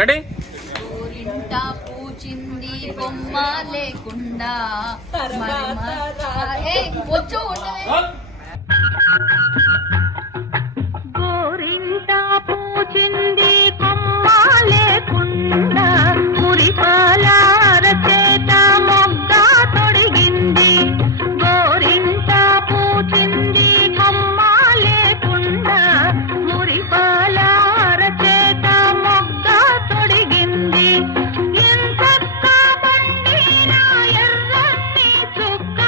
Ready? ఊరింట పూచింది బొమ్మ లేకుండా వచ్చు గోరింట పూచింది కొమ్మ లేకుండా మురిపాల అరచేత మొగ్గ తొడిగింది. గోరింట పూచింది కొమ్మ లేకుండా మురిపాల అరచేత మొగ్గ తొడిగింది. ఎంతక్క బండిన ఎర్రని చుక్క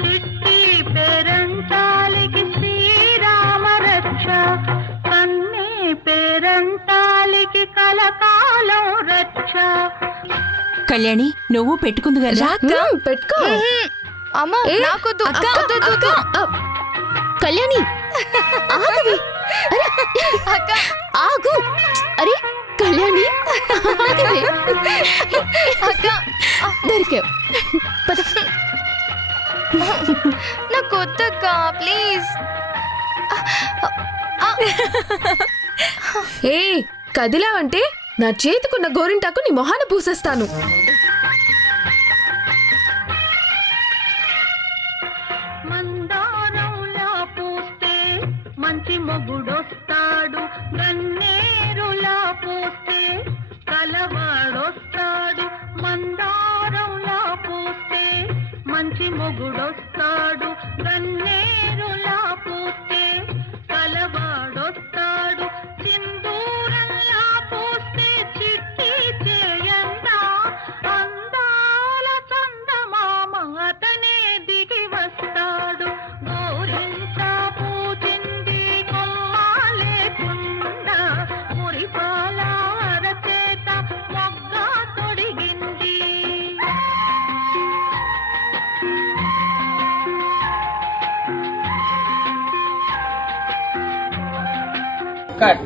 చిట్టి పేరంటాలికి శ్రీరామ రక్ష. కన్నే పేరంటాలికి కలకాలం రక్ష. కళ్యాణి నువ్వు పెట్టుకుంది కదా పెట్టుకో. అమ్మా నాకొద్దు. కళ్యాణి ఆగవే. అక్క ఆగు. అరే కళ్యాణి ఆగవే. అక్క దొరికావు. పద. నాకొద్దక్క ప్లీజ్. ఏ కదిలావంటే నా చేతికున్న గోరింటాకు నీ మొహాన పూసేస్తాను. మందారంలా పూస్తే మంచి మొగుడొస్తాడు. గన్నేరులా పూస్తే కలవాడొస్తాడు. మందారంలా పూస్తే మంచి మొగుడొస్తాడు. గన్నేరులా పూస్తే కలవాడొస్తాడు. సింధూరంలా పూస్తే చిట్టి చేయండా. అందాల చందమామ అతనే దిగి వస్తాడు. గోరింట పూచింది కొమ్మ లేకుండా మురిపాల అరచేత మొగ్గ తొడిగింది. కట్.